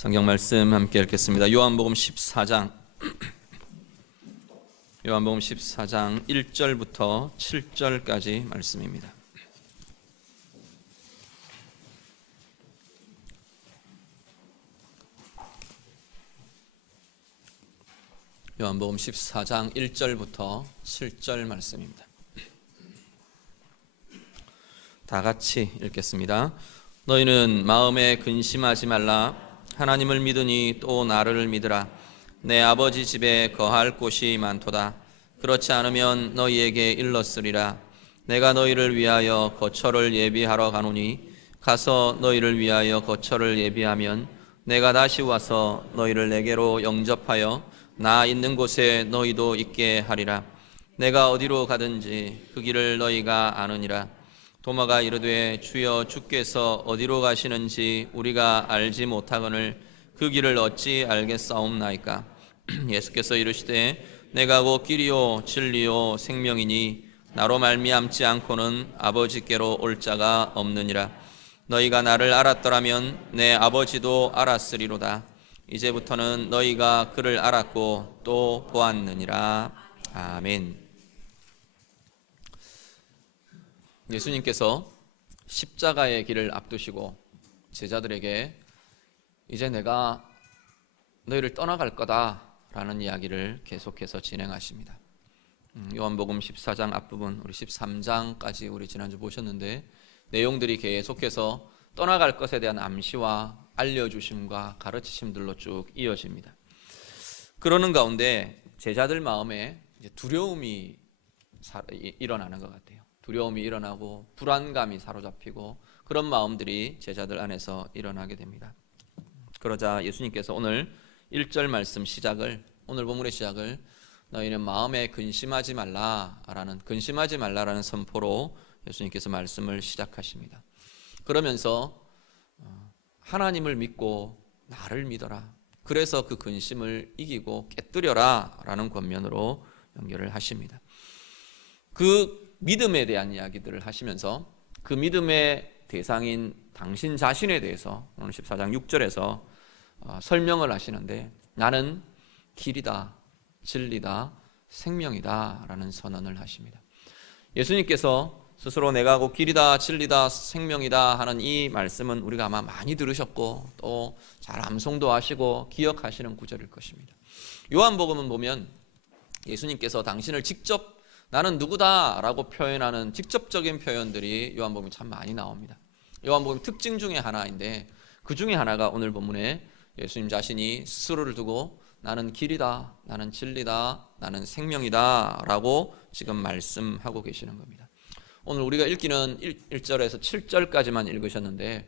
성경 말씀 함께 읽겠습니다. 요한복음 14장 1절부터 7절까지 말씀입니다. 요한복음 14장 1절부터 7절 말씀입니다. 다 같이 읽겠습니다. 너희는 마음에 근심하지 말라. 하나님을 믿으니 또 나를 믿으라. 내 아버지 집에 거할 곳이 많도다. 그렇지 않으면 너희에게 일렀으리라. 내가 너희를 위하여 거처를 예비하러 가노니 가서 너희를 위하여 거처를 예비하면 내가 다시 와서 너희를 내게로 영접하여 나 있는 곳에 너희도 있게 하리라. 내가 어디로 가든지 그 길을 너희가 아느니라. 도마가 이르되 주여 주께서 어디로 가시는지 우리가 알지 못하거늘 그 길을 어찌 알겠사옵나이까. 예수께서 이르시되 내가 곧 길이요 진리요 생명이니 나로 말미암지 않고는 아버지께로 올 자가 없느니라. 너희가 나를 알았더라면 내 아버지도 알았으리로다. 이제부터는 너희가 그를 알았고 또 보았느니라. 아멘. 예수님께서 십자가의 길을 앞두시고 제자들에게 이제 내가 너희를 떠나갈 거다라는 이야기를 계속해서 진행하십니다. 요한복음 14장 앞부분 우리 13장까지 우리 지난주 보셨는데 내용들이 계속해서 떠나갈 것에 대한 암시와 알려주심과 가르치심들로 쭉 이어집니다. 그러는 가운데 제자들 마음에 이제 두려움이 일어나는 것 같아요. 두려움이 일어나고 불안감이 사로잡히고 그런 마음들이 제자들 안에서 일어나게 됩니다. 그러자 예수님께서 오늘 1절 말씀 시작을, 오늘 본문의 시작을 너희는 마음에 근심하지 말라라는 선포로 예수님께서 말씀을 시작하십니다. 그러면서 하나님을 믿고 나를 믿어라. 그래서 그 근심을 이기고 깨뜨려라 라는 권면으로 연결을 하십니다. 그 믿음에 대한 이야기들을 하시면서 그 믿음의 대상인 당신 자신에 대해서 오늘 14장 6절에서 설명을 하시는데 나는 길이다, 진리다, 생명이다 라는 선언을 하십니다. 예수님께서 스스로 내가 곧 길이다, 진리다, 생명이다 하는 이 말씀은 우리가 아마 많이 들으셨고 또 잘 암송도 하시고 기억하시는 구절일 것입니다. 요한복음은 보면 예수님께서 당신을 직접 나는 누구다 라고 표현하는 직접적인 표현들이 요한복음에 참 많이 나옵니다. 요한복음 특징 중에 하나인데 그 중에 하나가 오늘 본문에 예수님 자신이 스스로를 두고 나는 길이다, 나는 진리다, 나는 생명이다 라고 지금 말씀하고 계시는 겁니다. 오늘 우리가 읽기는 1절에서 7절까지만 읽으셨는데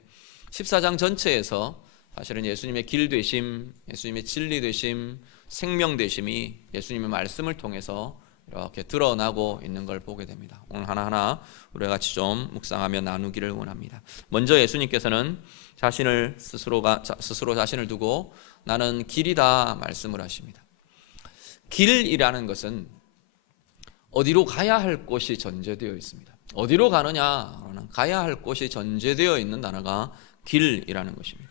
14장 전체에서 사실은 예수님의 길 되심, 예수님의 진리 되심, 생명 되심이 예수님의 말씀을 통해서 이렇게 드러나고 있는 걸 보게 됩니다. 오늘 하나하나 우리가 같이 좀 묵상하며 나누기를 원합니다. 먼저 예수님께서는 스스로 자신을 두고 나는 길이다 말씀을 하십니다. 길이라는 것은 어디로 가야 할 곳이 전제되어 있습니다. 어디로 가느냐라는 가야 할 곳이 전제되어 있는 단어가 길이라는 것입니다.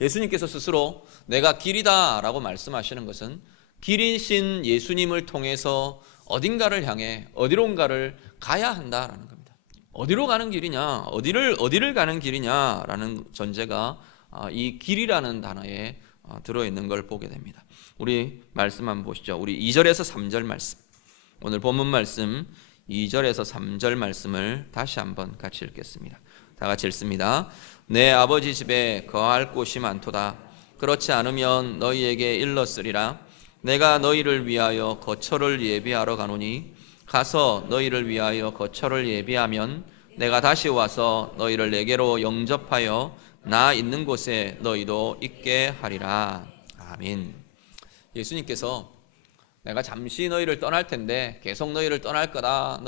예수님께서 스스로 내가 길이다 라고 말씀하시는 것은 길이신 예수님을 통해서 어딘가를 향해 어디론가를 가야 한다라는 겁니다. 어디로 가는 길이냐, 어디를 가는 길이냐라는 전제가 이 길이라는 단어에 들어있는 걸 보게 됩니다. 우리 말씀 한번 보시죠. 우리 2절에서 3절 말씀, 오늘 본문 말씀 2절에서 3절 말씀을 다시 한번 같이 읽겠습니다. 다 같이 읽습니다. 내 아버지 집에 거할 곳이 많도다. 그렇지 않으면 너희에게 일렀으리라. 내가 너희를 위하여 거처를 예비하러 가노니 가서 너희를 위하여 거처를 예비하면 내가 다시 와서 너희를 내게로 영접하여 나 있는 곳에 너희도 있게 하리라. 아멘. 예수님께서 내가 잠시 너희를 떠날 텐데 계속 너희를 떠날 거다.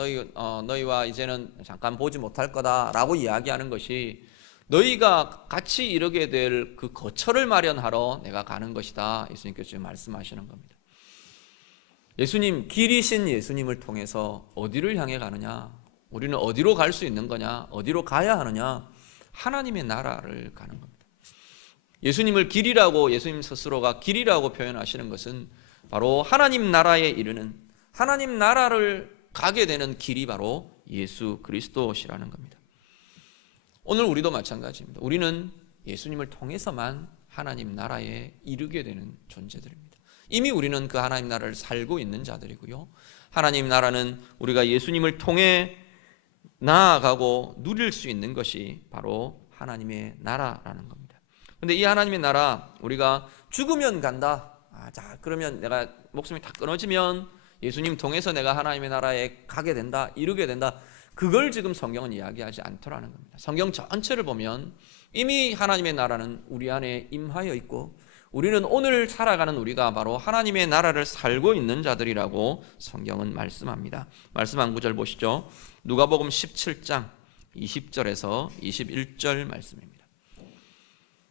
너희와 이제는 잠깐 보지 못할 거다 라고 이야기하는 것이 너희가 같이 이르게 될 그 거처를 마련하러 내가 가는 것이다. 예수님께서 지금 말씀하시는 겁니다. 예수님, 길이신 예수님을 통해서 어디를 향해 가느냐? 우리는 어디로 갈 수 있는 거냐? 어디로 가야 하느냐? 하나님의 나라를 가는 겁니다. 예수님을 길이라고, 예수님 스스로가 길이라고 표현하시는 것은 바로 하나님 나라에 이르는, 하나님 나라를 가게 되는 길이 바로 예수 그리스도시라는 겁니다. 오늘 우리도 마찬가지입니다. 우리는 예수님을 통해서만 하나님 나라에 이르게 되는 존재들입니다. 이미 우리는 그 하나님 나라를 살고 있는 자들이고요, 하나님 나라는 우리가 예수님을 통해 나아가고 누릴 수 있는 것이 바로 하나님의 나라라는 겁니다. 그런데 이 하나님의 나라, 우리가 죽으면 간다, 자 그러면 내가 목숨이 다 끊어지면 예수님 통해서 내가 하나님의 나라에 가게 된다, 이루게 된다, 그걸 지금 성경은 이야기하지 않더라는 겁니다. 성경 전체를 보면 이미 하나님의 나라는 우리 안에 임하여 있고, 우리는 오늘 살아가는 우리가 바로 하나님의 나라를 살고 있는 자들이라고 성경은 말씀합니다. 말씀 한 구절 보시죠. 누가복음 17장 20절에서 21절 말씀입니다.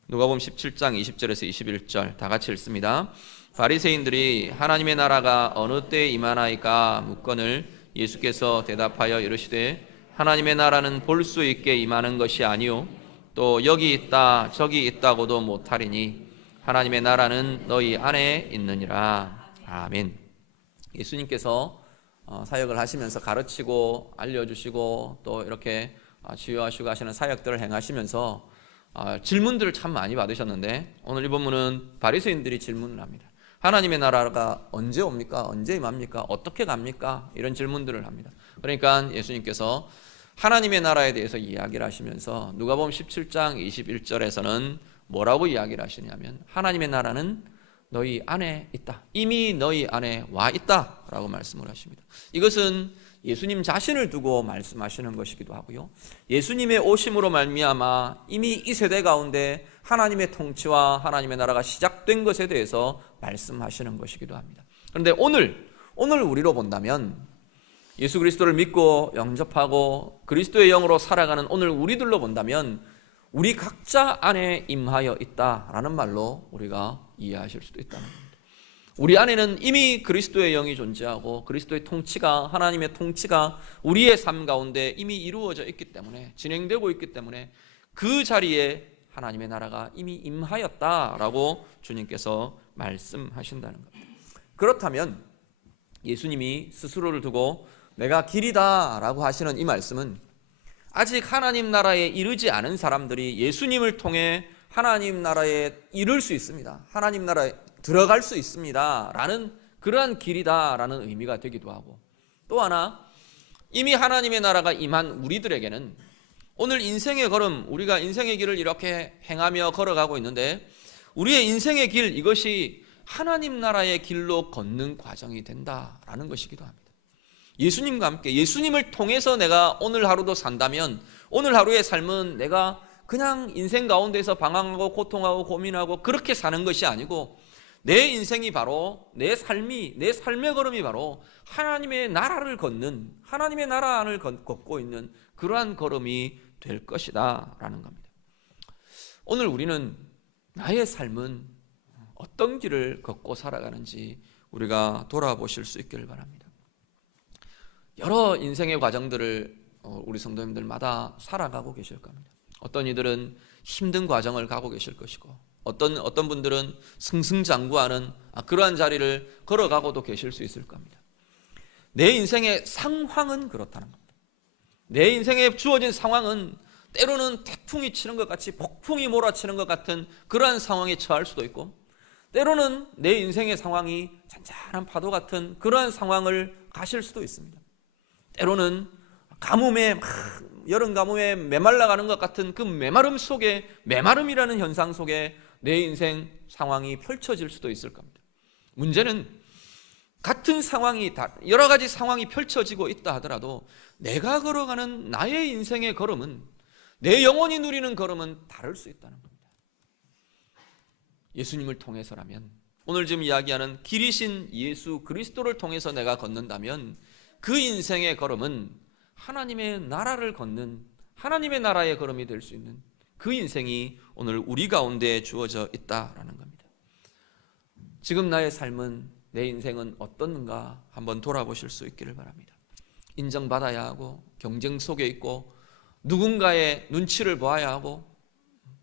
누가복음 17장 20절에서 21절 다 같이 읽습니다. 바리새인들이 하나님의 나라가 어느 때에 임하나이까 묻거늘 예수께서 대답하여 이르시되 하나님의 나라는 볼 수 있게 임하는 것이 아니요 또 여기 있다 저기 있다고도 못하리니 하나님의 나라는 너희 안에 있느니라. 아멘. 예수님께서 사역을 하시면서 가르치고 알려주시고 또 이렇게 치유하시고 하시는 사역들을 행하시면서 질문들을 참 많이 받으셨는데, 오늘 이 본문은 바리새인들이 질문을 합니다. 하나님의 나라가 언제 옵니까? 언제 임합니까? 어떻게 갑니까? 이런 질문들을 합니다. 그러니까 예수님께서 하나님의 나라에 대해서 이야기를 하시면서 누가복음 17장 21절에서는 뭐라고 이야기를 하시냐면 하나님의 나라는 너희 안에 있다, 이미 너희 안에 와 있다 라고 말씀을 하십니다. 이것은 예수님 자신을 두고 말씀하시는 것이기도 하고요, 예수님의 오심으로 말미암아 이미 이 세대 가운데 하나님의 통치와 하나님의 나라가 시작된 것에 대해서 말씀하시는 것이기도 합니다. 그런데 오늘 우리로 본다면, 예수 그리스도를 믿고 영접하고 그리스도의 영으로 살아가는 오늘 우리들로 본다면 우리 각자 안에 임하여 있다라는 말로 우리가 이해하실 수도 있다는 겁니다. 우리 안에는 이미 그리스도의 영이 존재하고 그리스도의 통치가, 하나님의 통치가 우리의 삶 가운데 이미 이루어져 있기 때문에, 진행되고 있기 때문에 그 자리에 하나님의 나라가 이미 임하였다라고 주님께서 말씀하신다는 겁니다. 그렇다면 예수님이 스스로를 두고 내가 길이다 라고 하시는 이 말씀은 아직 하나님 나라에 이르지 않은 사람들이 예수님을 통해 하나님 나라에 이를 수 있습니다, 하나님 나라에 들어갈 수 있습니다 라는 그러한 길이다 라는 의미가 되기도 하고, 또 하나 이미 하나님의 나라가 임한 우리들에게는 오늘 인생의 걸음, 우리가 인생의 길을 이렇게 행하며 걸어가고 있는데 우리의 인생의 길, 이것이 하나님 나라의 길로 걷는 과정이 된다라는 것이기도 합니다. 예수님과 함께, 예수님을 통해서 내가 오늘 하루도 산다면 오늘 하루의 삶은 내가 그냥 인생 가운데서 방황하고 고통하고 고민하고 그렇게 사는 것이 아니고, 내 인생이 바로, 내 삶의 걸음이 바로 하나님의 나라를 걷는, 하나님의 나라 안을 걷고 있는 그러한 걸음이 될 것이다 라는 겁니다. 오늘 우리는 나의 삶은 어떤 길을 걷고 살아가는지 우리가 돌아보실 수 있기를 바랍니다. 여러 인생의 과정들을 우리 성도님들마다 살아가고 계실 겁니다. 어떤 이들은 힘든 과정을 가고 계실 것이고, 어떤 분들은 승승장구하는 그러한 자리를 걸어가고도 계실 수 있을 겁니다. 내 인생의 상황은 그렇다는 겁니다. 내 인생에 주어진 상황은 때로는 태풍이 치는 것 같이, 폭풍이 몰아치는 것 같은 그러한 상황에 처할 수도 있고, 때로는 내 인생의 상황이 잔잔한 파도 같은 그러한 상황을 가실 수도 있습니다. 때로는 가뭄에, 여름 가뭄에 메말라가는 것 같은 그 메마름 속에, 메마름이라는 현상 속에 내 인생 상황이 펼쳐질 수도 있을 겁니다. 문제는 같은 상황이, 여러 가지 상황이 펼쳐지고 있다 하더라도 내가 걸어가는 나의 인생의 걸음은, 내 영혼이 누리는 걸음은 다를 수 있다는 겁니다. 예수님을 통해서라면, 오늘 지금 이야기하는 길이신 예수 그리스도를 통해서 내가 걷는다면 그 인생의 걸음은 하나님의 나라를 걷는, 하나님의 나라의 걸음이 될 수 있는 그 인생이 오늘 우리 가운데 주어져 있다라는 겁니다. 지금 나의 삶은, 내 인생은 어떻는가 한번 돌아보실 수 있기를 바랍니다. 인정받아야 하고, 경쟁 속에 있고, 누군가의 눈치를 보아야 하고,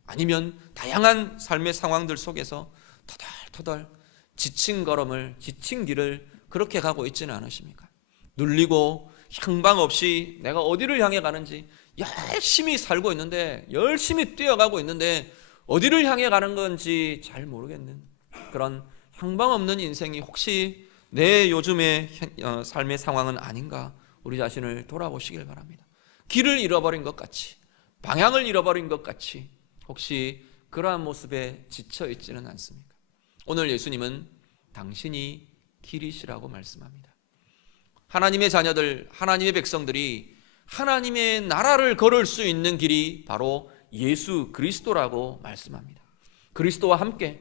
아니면 다양한 삶의 상황들 속에서 터덜터덜 지친 길을 그렇게 가고 있지는 않으십니까? 눌리고 향방 없이 내가 어디를 향해 가는지 열심히 살고 있는데, 열심히 뛰어가고 있는데 어디를 향해 가는 건지 잘 모르겠는 그런 향방 없는 인생이 혹시 내 요즘의 삶의 상황은 아닌가? 우리 자신을 돌아보시길 바랍니다. 길을 잃어버린 것 같이, 방향을 잃어버린 것 같이 혹시 그러한 모습에 지쳐 있지는 않습니까? 오늘 예수님은 당신이 길이시라고 말씀합니다. 하나님의 자녀들, 하나님의 백성들이 하나님의 나라를 걸을 수 있는 길이 바로 예수 그리스도라고 말씀합니다. 그리스도와 함께,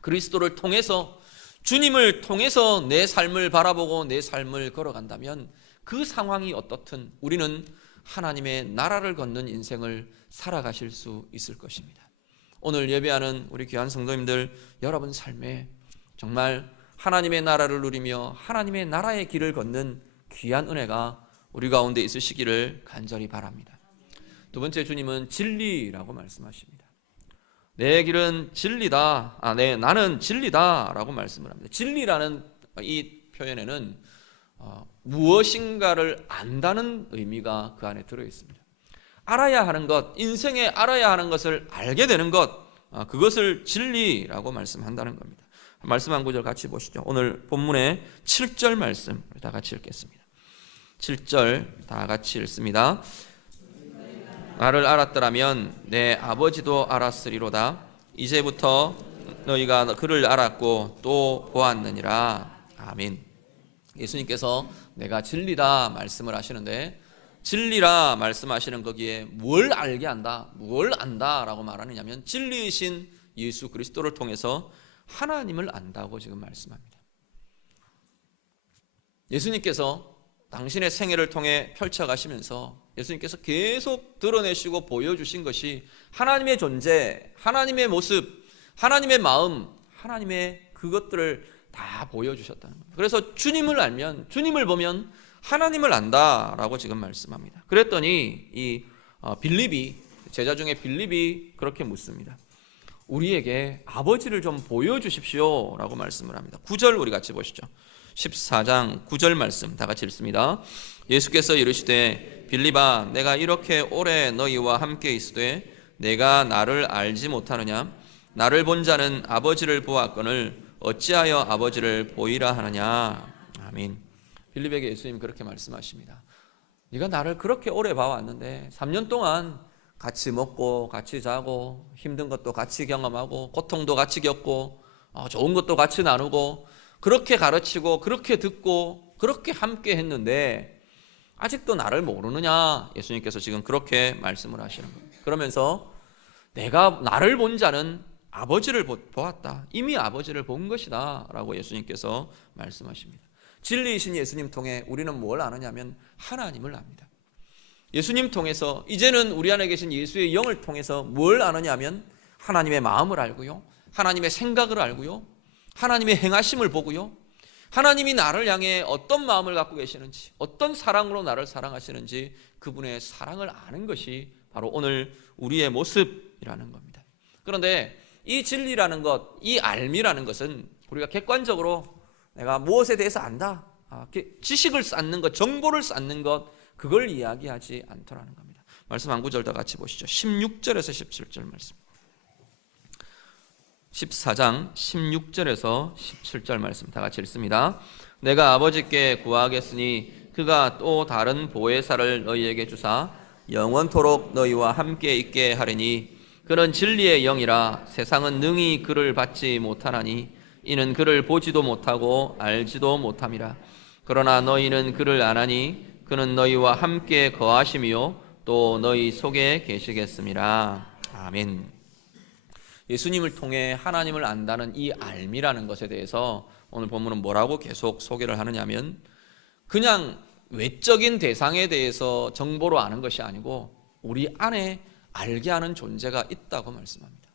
그리스도를 통해서, 주님을 통해서 내 삶을 바라보고 내 삶을 걸어간다면 그 상황이 어떻든 우리는 하나님의 나라를 걷는 인생을 살아가실 수 있을 것입니다. 오늘 예배하는 우리 귀한 성도님들, 여러분 삶에 정말 하나님의 나라를 누리며 하나님의 나라의 길을 걷는 귀한 은혜가 우리 가운데 있으시기를 간절히 바랍니다. 두 번째, 주님은 진리라고 말씀하십니다. 내 길은 진리다. 나는 진리다라고 말씀을 합니다. 진리라는 이 표현에는 무엇인가를 안다는 의미가 그 안에 들어 있습니다. 알아야 하는 것, 인생에 알아야 하는 것을 알게 되는 것, 그것을 진리라고 말씀한다는 겁니다. 말씀 한 구절 같이 보시죠. 오늘 본문의 7절 말씀 다 같이 읽겠습니다. 7절 다 같이 읽습니다. 나를 알았더라면 내 아버지도 알았으리로다. 이제부터 너희가 그를 알았고 또 보았느니라. 아멘. 예수님께서 내가 진리다 말씀을 하시는데, 진리라 말씀하시는 거기에 뭘 알게 한다, 뭘 안다라고 말하느냐면 진리이신 예수 그리스도를 통해서 하나님을 안다고 지금 말씀합니다. 예수님께서 당신의 생애를 통해 펼쳐가시면서 예수님께서 계속 드러내시고 보여주신 것이 하나님의 존재, 하나님의 모습, 하나님의 마음, 하나님의 그것들을 다 보여주셨다는 겁니다. 그래서 주님을 알면, 주님을 보면 하나님을 안다라고 지금 말씀합니다. 그랬더니 이 빌립이, 제자 중에 빌립이 그렇게 묻습니다. 우리에게 아버지를 좀 보여주십시오 라고 말씀을 합니다. 9절 우리 같이 보시죠. 14장 9절 말씀 다 같이 읽습니다. 예수께서 이르시되 빌립아, 내가 이렇게 오래 너희와 함께 있으되 내가 나를 알지 못하느냐? 나를 본 자는 아버지를 보았거늘 어찌하여 아버지를 보이라 하느냐? 아멘. 빌립에게 예수님이 그렇게 말씀하십니다. 네가 나를 그렇게 오래 봐왔는데 3년 동안 같이 먹고 같이 자고 힘든 것도 같이 경험하고 고통도 같이 겪고 좋은 것도 같이 나누고 그렇게 가르치고 그렇게 듣고 그렇게 함께 했는데 아직도 나를 모르느냐? 예수님께서 지금 그렇게 말씀을 하시는 겁니다. 그러면서 내가 나를 본 자는 아버지를 보았다. 이미 아버지를 본 것이다 라고 예수님께서 말씀하십니다. 진리이신 예수님 통해 우리는 뭘 아느냐면 하나님을 압니다. 예수님 통해서 이제는 우리 안에 계신 예수의 영을 통해서 뭘 아느냐면 하나님의 마음을 알고요, 하나님의 생각을 알고요, 하나님의 행하심을 보고요, 하나님이 나를 향해 어떤 마음을 갖고 계시는지, 어떤 사랑으로 나를 사랑하시는지 그분의 사랑을 아는 것이 바로 오늘 우리의 모습이라는 겁니다. 그런데 이 진리라는 것, 이 알미라는 것은 우리가 객관적으로 내가 무엇에 대해서 안다, 지식을 쌓는 것, 정보를 쌓는 것, 그걸 이야기하지 않더라는 겁니다. 말씀 한 구절 더 같이 보시죠. 16절에서 17절 말씀. 14장 16절에서 17절 말씀 다 같이 읽습니다. 내가 아버지께 구하겠으니 그가 또 다른 보혜사를 너희에게 주사 영원토록 너희와 함께 있게 하리니 그는 진리의 영이라 세상은 능히 그를 받지 못하나니 이는 그를 보지도 못하고 알지도 못함이라. 그러나 너희는 그를 아나니 그는 너희와 함께 거하심이요 또 너희 속에 계시겠음이라. 아멘. 예수님을 통해 하나님을 안다는 이 알미라는 것에 대해서 오늘 본문은 뭐라고 계속 소개를 하느냐면 그냥 외적인 대상에 대해서 정보로 아는 것이 아니고 우리 안에 알게 하는 존재가 있다고 말씀합니다.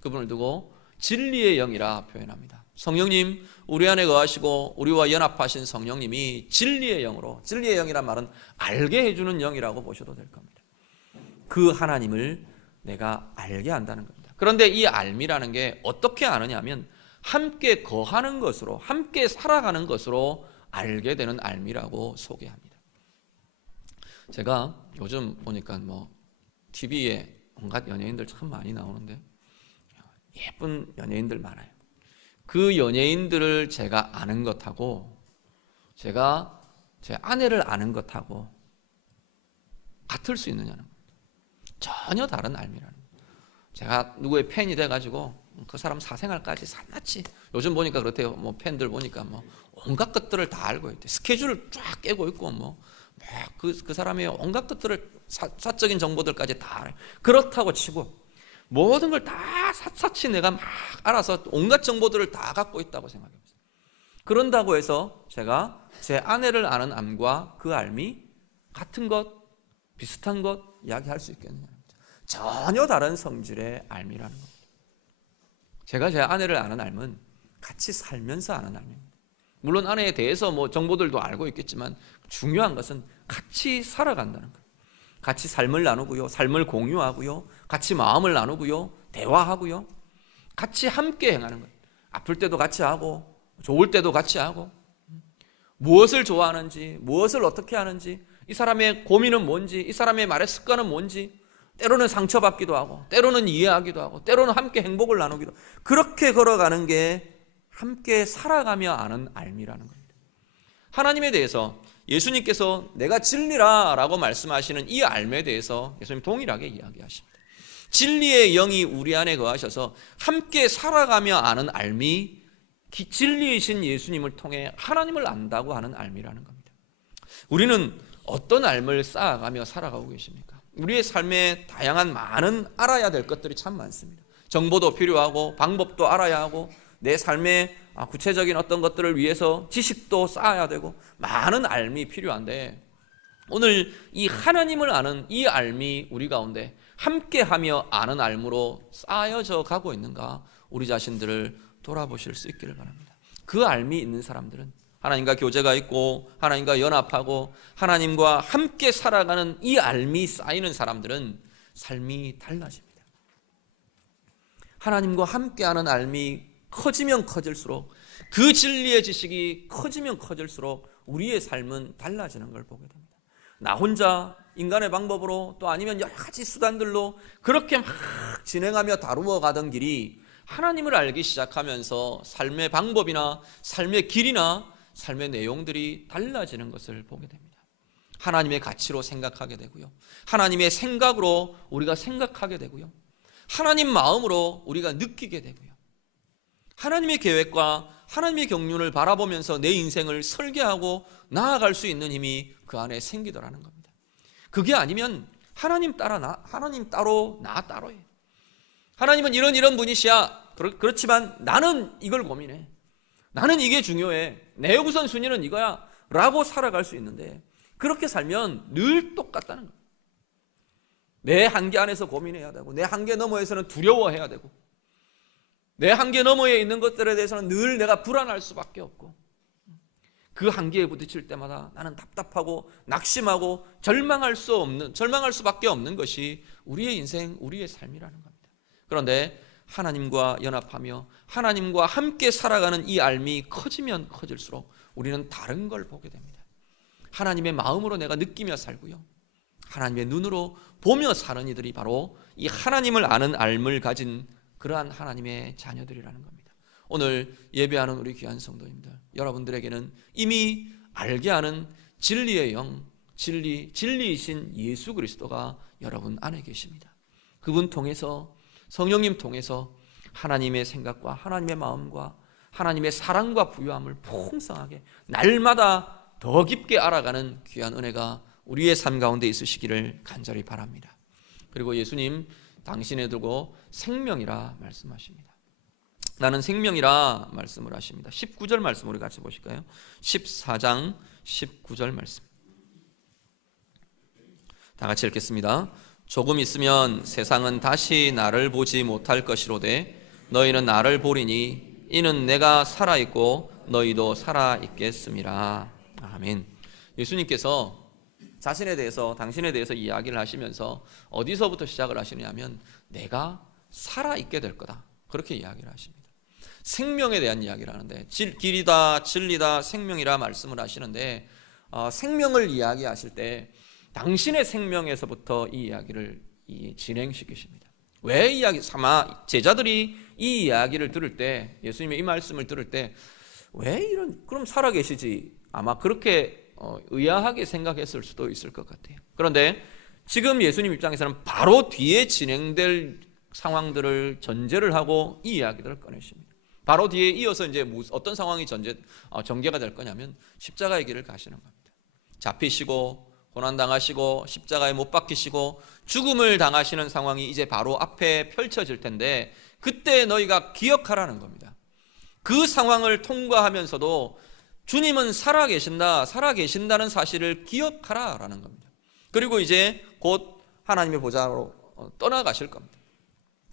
그분을 두고 진리의 영이라 표현합니다. 성령님, 우리 안에 거하시고 우리와 연합하신 성령님이 진리의 영으로, 진리의 영이란 말은 알게 해주는 영이라고 보셔도 될 겁니다. 그 하나님을 내가 알게 한다는 겁니다. 그런데 이 알미라는 게 어떻게 아느냐면 함께 거하는 것으로, 함께 살아가는 것으로 알게 되는 알미라고 소개합니다. 제가 요즘 보니까 TV에 온갖 연예인들 참 많이 나오는데 예쁜 연예인들 많아요. 그 연예인들을 제가 아는 것하고 제가 제 아내를 아는 것하고 같을 수 있느냐는 겁니다. 전혀 다른 알미라는 거예요. 제가 누구의 팬이 돼가지고 그 사람 사생활까지 낱낱이, 요즘 보니까 그렇대요. 팬들 보니까 온갖 것들을 다 알고 있대. 스케줄을 쫙 깨고 있고 그 사람의 온갖 것들을 사적인 정보들까지 다 알아요. 그렇다고 치고 모든 걸 다 샅샅이 내가 막 알아서 온갖 정보들을 다 갖고 있다고 생각해보세요. 그런다고 해서 제가 제 아내를 아는 암과 그 암이 같은 것, 비슷한 것 이야기할 수 있겠느냐. 전혀 다른 성질의 암이라는 겁니다. 제가 제 아내를 아는 암은 같이 살면서 아는 암입니다. 물론 아내에 대해서 정보들도 알고 있겠지만 중요한 것은 같이 살아간다는 거예요. 같이 삶을 나누고요, 삶을 공유하고요, 같이 마음을 나누고요, 대화하고요, 같이 함께 행하는 거예요. 아플 때도 같이 하고 좋을 때도 같이 하고, 무엇을 좋아하는지, 무엇을 어떻게 하는지, 이 사람의 고민은 뭔지, 이 사람의 말의 습관은 뭔지, 때로는 상처받기도 하고 때로는 이해하기도 하고 때로는 함께 행복을 나누기도 하고, 그렇게 걸어가는 게 함께 살아가며 아는 알미라는 겁니다. 하나님에 대해서 예수님께서 내가 진리라 라고 말씀하시는 이 알미에 대해서 예수님 동일하게 이야기하십니다. 진리의 영이 우리 안에 거하셔서 함께 살아가며 아는 알미, 진리이신 예수님을 통해 하나님을 안다고 하는 알미라는 겁니다. 우리는 어떤 알미를 쌓아가며 살아가고 계십니까? 우리의 삶에 다양한 많은 알아야 될 것들이 참 많습니다. 정보도 필요하고 방법도 알아야 하고 내 삶의 구체적인 어떤 것들을 위해서 지식도 쌓아야 되고 많은 알미 필요한데, 오늘 이 하나님을 아는 이 알미 우리 가운데 함께하며 아는 알무로 쌓여져 가고 있는가, 우리 자신들을 돌아보실 수 있기를 바랍니다. 그 알미 있는 사람들은 하나님과 교제가 있고 하나님과 연합하고 하나님과 함께 살아가는 이 알미 쌓이는 사람들은 삶이 달라집니다. 하나님과 함께하는 알미 커지면 커질수록, 그 진리의 지식이 커지면 커질수록 우리의 삶은 달라지는 걸 보게 됩니다. 나 혼자 인간의 방법으로 또 아니면 여러 가지 수단들로 그렇게 막 진행하며 다루어 가던 길이 하나님을 알기 시작하면서 삶의 방법이나 삶의 길이나 삶의 내용들이 달라지는 것을 보게 됩니다. 하나님의 가치로 생각하게 되고요, 하나님의 생각으로 우리가 생각하게 되고요, 하나님 마음으로 우리가 느끼게 되고요, 하나님의 계획과 하나님의 경륜을 바라보면서 내 인생을 설계하고 나아갈 수 있는 힘이 그 안에 생기더라는 겁니다. 그게 아니면 하나님 따로 나 따로예요. 하나님은 이런 분이시야. 그렇지만 나는 이걸 고민해. 나는 이게 중요해. 내 우선순위는 이거야 라고 살아갈 수 있는데, 그렇게 살면 늘 똑같다는 거예요. 내 한계 안에서 고민해야 되고, 내 한계 너머에서는 두려워해야 되고, 내 한계 너머에 있는 것들에 대해서는 늘 내가 불안할 수밖에 없고, 그 한계에 부딪힐 때마다 나는 답답하고 낙심하고 절망할 수밖에 없는 것이 우리의 인생, 우리의 삶이라는 겁니다. 그런데 하나님과 연합하며 하나님과 함께 살아가는 이 알미 커지면 커질수록 우리는 다른 걸 보게 됩니다. 하나님의 마음으로 내가 느끼며 살고요, 하나님의 눈으로 보며 사는 이들이 바로 이 하나님을 아는 알을 가진 그러한 하나님의 자녀들이라는 겁니다. 오늘 예배하는 우리 귀한 성도님들, 여러분들에게는 이미 알게 하는 진리의 영, 진리이신 예수 그리스도가 여러분 안에 계십니다. 그분 통해서, 성령님 통해서 하나님의 생각과 하나님의 마음과 하나님의 사랑과 부유함을 풍성하게 날마다 더 깊게 알아가는 귀한 은혜가 우리의 삶 가운데 있으시기를 간절히 바랍니다. 그리고 예수님 당신에 두고 생명이라 말씀하십니다. 나는 생명이라 말씀을 하십니다. 19절 말씀 우리 같이 보실까요? 14장 19절 말씀 다 같이 읽겠습니다. 조금 있으면 세상은 다시 나를 보지 못할 것이로되 너희는 나를 보리니 이는 내가 살아있고 너희도 살아있겠음이라. 아멘. 예수님께서 자신에 대해서, 당신에 대해서 이야기를 하시면서 어디서부터 시작을 하시냐면 내가 살아있게 될 거다. 그렇게 이야기를 하십니다. 생명에 대한 이야기를 하는데 길이다, 진리다, 생명이라 말씀을 하시는데 생명을 이야기하실 때 당신의 생명에서부터 이 이야기를 진행시키십니다. 왜 아마 제자들이 이 이야기를 들을 때, 예수님의 이 말씀을 들을 때 왜 그럼 살아계시지? 아마 그렇게 의아하게 생각했을 수도 있을 것 같아요. 그런데 지금 예수님 입장에서는 바로 뒤에 진행될 상황들을 전제를 하고 이 이야기들을 꺼내십니다. 바로 뒤에 이어서 이제 어떤 상황이 전개가 될 거냐면 십자가의 길을 가시는 겁니다. 잡히시고 고난당하시고 십자가에 못 박히시고 죽음을 당하시는 상황이 이제 바로 앞에 펼쳐질 텐데 그때 너희가 기억하라는 겁니다. 그 상황을 통과하면서도 주님은 살아계신다는 사실을 기억하라라는 겁니다. 그리고 이제 곧 하나님의 보좌로 떠나가실 겁니다.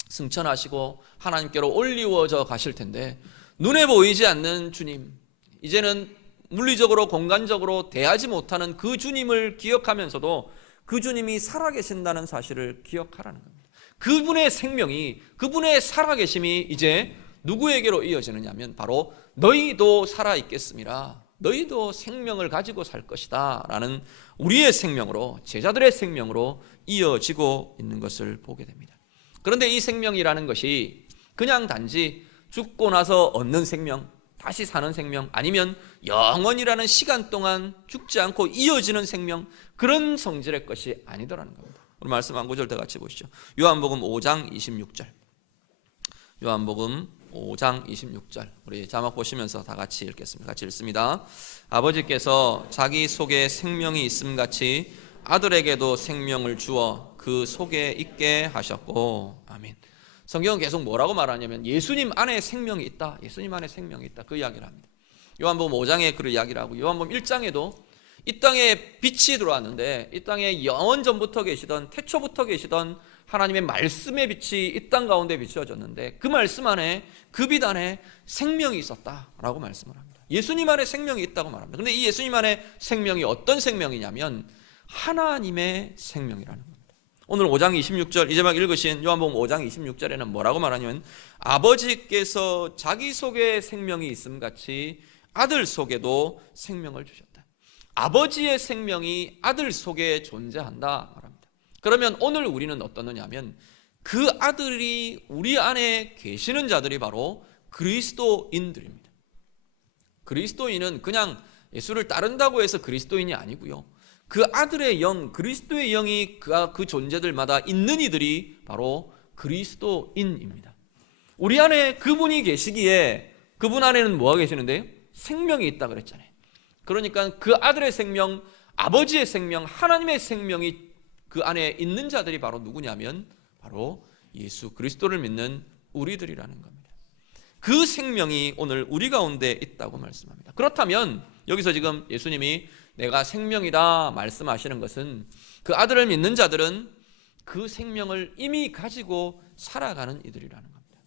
승천하시고 하나님께로 올리워져 가실 텐데 눈에 보이지 않는 주님, 이제는 물리적으로 공간적으로 대하지 못하는 그 주님을 기억하면서도 그 주님이 살아계신다는 사실을 기억하라는 겁니다. 그분의 생명이, 그분의 살아계심이 이제 누구에게로 이어지느냐 하면 바로 너희도 살아있겠음이라, 너희도 생명을 가지고 살 것이다 라는 우리의 생명으로, 제자들의 생명으로 이어지고 있는 것을 보게 됩니다. 그런데 이 생명이라는 것이 그냥 단지 죽고 나서 얻는 생명, 다시 사는 생명, 아니면 영원이라는 시간 동안 죽지 않고 이어지는 생명, 그런 성질의 것이 아니더라는 겁니다. 우리 말씀 한 구절 더 같이 보시죠. 요한복음 5장 26절. 요한복음 5장 26절. 우리 자막 보시면서 다 같이 읽겠습니다. 같이 읽습니다. 아버지께서 자기 속에 생명이 있음 같이 아들에게도 생명을 주어 그 속에 있게 하셨고. 아멘. 성경은 계속 뭐라고 말하냐면 예수님 안에 생명이 있다. 예수님 안에 생명이 있다. 그 이야기를 합니다. 요한복음 5장에 그 이야기를 하고 요한복음 1장에도 이 땅에 빛이 들어왔는데 이 땅에 영원전부터 계시던, 태초부터 계시던 하나님의 말씀의 빛이 이 땅 가운데 비추어졌는데 그 말씀 안에, 그 빛 안에 생명이 있었다라고 말씀을 합니다. 예수님 안에 생명이 있다고 말합니다. 그런데 이 예수님 안에 생명이 어떤 생명이냐면 하나님의 생명이라는 겁니다. 오늘 5장 26절 이제 막 읽으신 요한복음 5장 26절에는 뭐라고 말하냐면 아버지께서 자기 속에 생명이 있음 같이 아들 속에도 생명을 주셨다. 아버지의 생명이 아들 속에 존재한다 말합니다. 그러면 오늘 우리는 어떠느냐면 그 아들이 우리 안에 계시는 자들이 바로 그리스도인들입니다. 그리스도인은 그냥 예수를 따른다고 해서 그리스도인이 아니고요. 그 아들의 영, 그리스도의 영이 그 존재들마다 있는 이들이 바로 그리스도인입니다. 우리 안에 그분이 계시기에 그분 안에는 뭐가 계시는데요? 생명이 있다 그랬잖아요. 그러니까 그 아들의 생명, 아버지의 생명, 하나님의 생명이 그 안에 있는 자들이 바로 누구냐면 바로 예수 그리스도를 믿는 우리들이라는 겁니다. 그 생명이 오늘 우리 가운데 있다고 말씀합니다. 그렇다면 여기서 지금 예수님이 내가 생명이다 말씀하시는 것은 그 아들을 믿는 자들은 그 생명을 이미 가지고 살아가는 이들이라는 겁니다.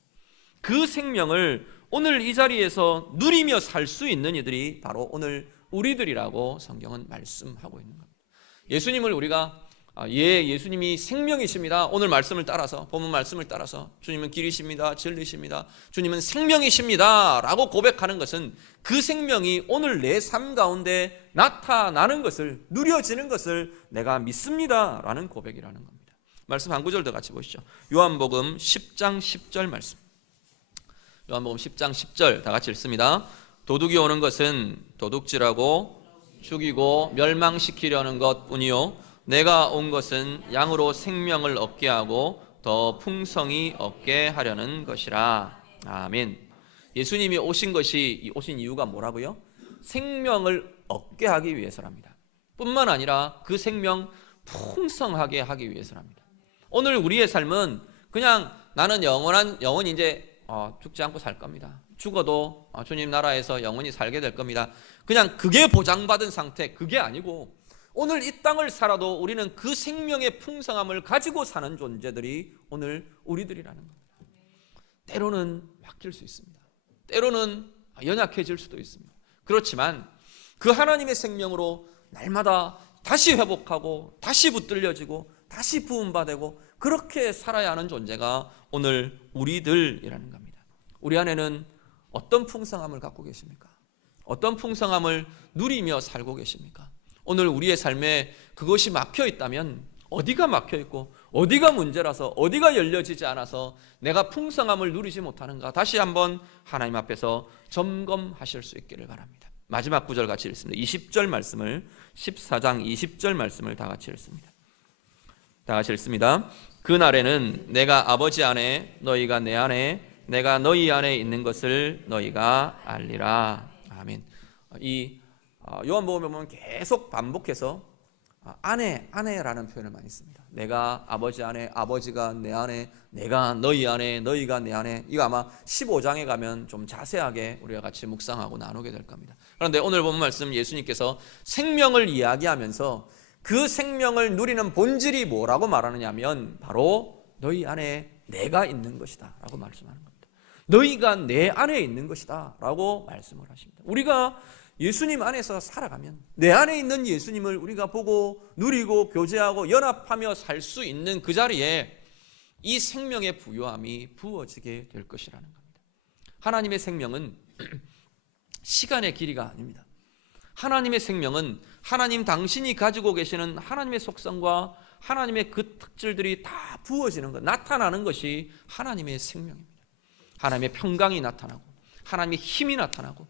그 생명을 오늘 이 자리에서 누리며 살 수 있는 이들이 바로 오늘 우리들이라고 성경은 말씀하고 있는 겁니다. 예수님을 우리가 예수님이 생명이십니다. 오늘 말씀을 따라서, 본문 말씀을 따라서 주님은 길이십니다. 진리십니다. 주님은 생명이십니다 라고 고백하는 것은 그 생명이 오늘 내 삶 가운데 나타나는 것을, 누려지는 것을 내가 믿습니다 라는 고백이라는 겁니다. 말씀 한 구절 더 같이 보시죠. 요한복음 10장 10절 말씀. 요한복음 10장 10절 다 같이 읽습니다. 도둑이 오는 것은 도둑질하고 죽이고 멸망시키려는 것뿐이요 내가 온 것은 양으로 생명을 얻게 하고 더 풍성히 얻게 하려는 것이라. 아멘. 예수님이 오신 이유가 뭐라고요? 생명을 얻게 하기 위해서랍니다. 뿐만 아니라 그 생명 풍성하게 하기 위해서랍니다. 오늘 우리의 삶은 그냥 나는 영원히 이제 죽지 않고 살 겁니다. 죽어도 주님 나라에서 영원히 살게 될 겁니다. 그냥 그게 보장받은 상태, 그게 아니고 오늘 이 땅을 살아도 우리는 그 생명의 풍성함을 가지고 사는 존재들이 오늘 우리들이라는 겁니다. 때로는 바뀔 수 있습니다. 때로는 연약해질 수도 있습니다. 그렇지만 그 하나님의 생명으로 날마다 다시 회복하고 다시 붙들려지고 다시 부음받고 그렇게 살아야 하는 존재가 오늘 우리들이라는 겁니다. 우리 안에는 어떤 풍성함을 갖고 계십니까? 어떤 풍성함을 누리며 살고 계십니까? 오늘 우리의 삶에 그것이 막혀 있다면 어디가 막혀 있고 어디가 문제라서 어디가 열려지지 않아서 내가 풍성함을 누리지 못하는가 다시 한번 하나님 앞에서 점검하실 수 있기를 바랍니다. 마지막 구절 같이 읽습니다. 20절 말씀을 14장 20절 말씀을 다 같이 읽습니다. 다 같이 읽습니다. 그날에는 내가 아버지 안에 너희가 내 안에 내가 너희 안에 있는 것을 너희가 알리라. 아멘. 이 요한복음에 보면 계속 반복해서 안에라는 표현을 많이 씁니다. 내가 아버지 안에, 아버지가 내 안에, 내가 너희 안에, 너희가 내 안에. 이거 아마 15장에 가면 좀 자세하게 우리가 같이 묵상하고 나누게 될 겁니다. 그런데 오늘 본 말씀 예수님께서 생명을 이야기하면서 그 생명을 누리는 본질이 뭐라고 말하느냐 하면 바로 너희 안에 내가 있는 것이다 라고 말씀하는 겁니다. 너희가 내 안에 있는 것이다 라고 말씀을 하십니다. 우리가 예수님 안에서 살아가면 내 안에 있는 예수님을 우리가 보고 누리고 교제하고 연합하며 살 수 있는 그 자리에 이 생명의 부요함이 부어지게 될 것이라는 겁니다. 하나님의 생명은 시간의 길이가 아닙니다. 하나님의 생명은 하나님 당신이 가지고 계시는 하나님의 속성과 하나님의 그 특질들이 다 부어지는 것, 나타나는 것이 하나님의 생명입니다. 하나님의 평강이 나타나고 하나님의 힘이 나타나고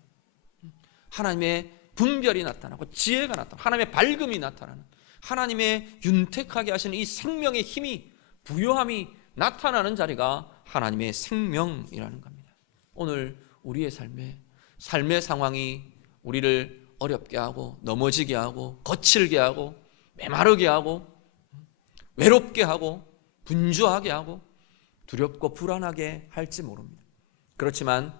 하나님의 분별이 나타나고 지혜가 나타나고 하나님의 밝음이 나타나는 하나님의 윤택하게 하시는 이 생명의 힘이 부요함이 나타나는 자리가 하나님의 생명이라는 겁니다. 오늘 우리의 삶의 상황이 우리를 어렵게 하고 넘어지게 하고 거칠게 하고 메마르게 하고 외롭게 하고 분주하게 하고 두렵고 불안하게 할지 모릅니다. 그렇지만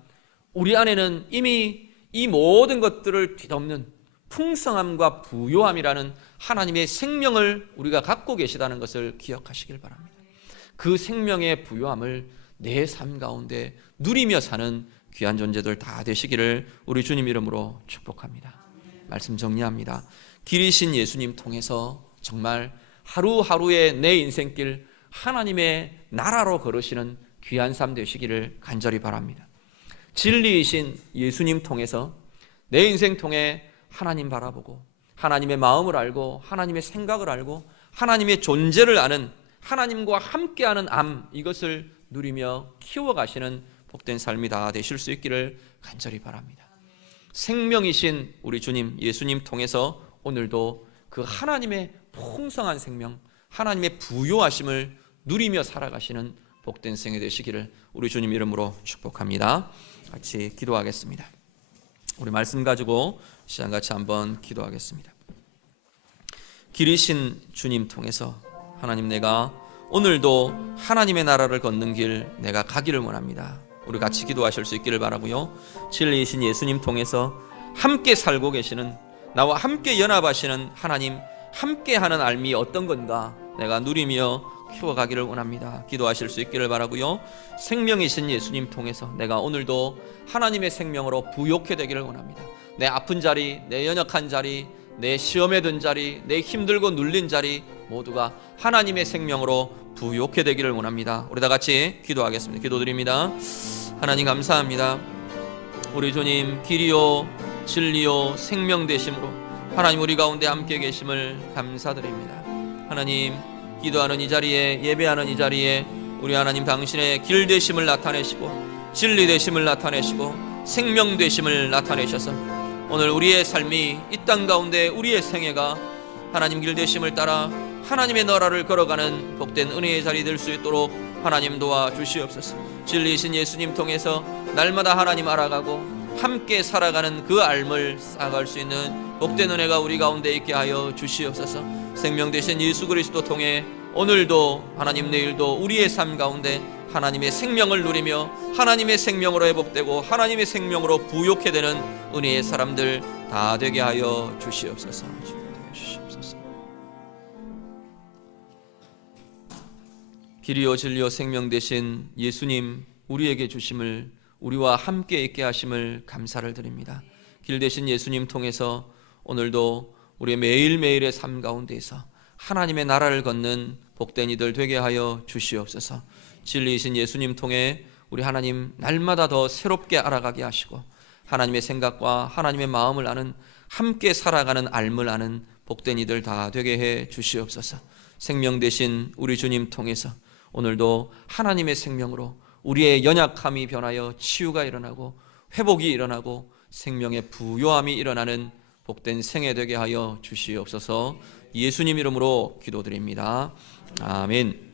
우리 안에는 이미 이 모든 것들을 뒤덮는 풍성함과 부요함이라는 하나님의 생명을 우리가 갖고 계시다는 것을 기억하시길 바랍니다. 그 생명의 부요함을 내 삶 가운데 누리며 사는 귀한 존재들 다 되시기를 우리 주님 이름으로 축복합니다. 말씀 정리합니다. 길이신 예수님 통해서 정말 하루하루의 내 인생길 하나님의 나라로 걸으시는 귀한 삶 되시기를 간절히 바랍니다. 진리이신 예수님 통해서 내 인생 통해 하나님 바라보고 하나님의 마음을 알고 하나님의 생각을 알고 하나님의 존재를 아는 하나님과 함께하는 암 이것을 누리며 키워가시는 복된 삶이 다 되실 수 있기를 간절히 바랍니다. 생명이신 우리 주님 예수님 통해서 오늘도 그 하나님의 풍성한 생명 하나님의 부요하심을 누리며 살아가시는 복된 생이 되시기를 우리 주님 이름으로 축복합니다. 같이 기도하겠습니다. 우리 말씀 가지고 시간같이 한번 기도하겠습니다. 길이신 주님 통해서 하나님 내가 오늘도 하나님의 나라를 걷는 길 내가 가기를 원합니다. 우리 같이 기도하실 수 있기를 바라고요. 진리이신 예수님 통해서 함께 살고 계시는 나와 함께 연합하시는 하나님 함께하는 삶이 어떤 건가 내가 누리며 키워가기를 원합니다. 기도하실 수 있기를 바라고요. 생명이신 예수님 통해서 내가 오늘도 하나님의 생명으로 부욕해 되기를 원합니다. 내 아픈 자리, 내 연약한 자리, 내 시험에 든 자리, 내 힘들고 눌린 자리 모두가 하나님의 생명으로 부욕해 되기를 원합니다. 우리 다 같이 기도하겠습니다. 기도드립니다. 하나님 감사합니다. 우리 주님 길이요 진리요 생명 되심으로 하나님 우리 가운데 함께 계심을 감사드립니다. 하나님 기도하는 이 자리에 예배하는 이 자리에 우리 하나님 당신의 길 되심을 나타내시고 진리 되심을 나타내시고 생명 되심을 나타내셔서 오늘 우리의 삶이 이 땅 가운데 우리의 생애가 하나님 길 되심을 따라 하나님의 나라를 걸어가는 복된 은혜의 자리 될 수 있도록 하나님 도와주시옵소서. 진리이신 예수님 통해서 날마다 하나님 알아가고 함께 살아가는 그 삶을 쌓아갈 수 있는 복된 은혜가 우리 가운데 있게 하여 주시옵소서. 생명 되신 예수 그리스도 통해 오늘도 하나님 내일도 우리의 삶 가운데 하나님의 생명을 누리며 하나님의 생명으로 회복되고 하나님의 생명으로 부욕해 되는 은혜의 사람들 다 되게 하여 주시옵소서. 길이요 진리요 생명 되신 예수님 우리에게 주심을 우리와 함께 있게 하심을 감사를 드립니다. 길 되신 예수님 통해서 오늘도 우리의 매일매일의 삶 가운데에서 하나님의 나라를 걷는 복된 이들 되게 하여 주시옵소서. 진리이신 예수님 통해 우리 하나님 날마다 더 새롭게 알아가게 하시고 하나님의 생각과 하나님의 마음을 아는, 함께 살아가는 삶을 아는 복된 이들 다 되게 해 주시옵소서. 생명 되신 우리 주님 통해서 오늘도 하나님의 생명으로 우리의 연약함이 변하여 치유가 일어나고 회복이 일어나고 생명의 부요함이 일어나는 복된 생애 되게 하여 주시옵소서. 예수님 이름으로 기도드립니다. 아멘.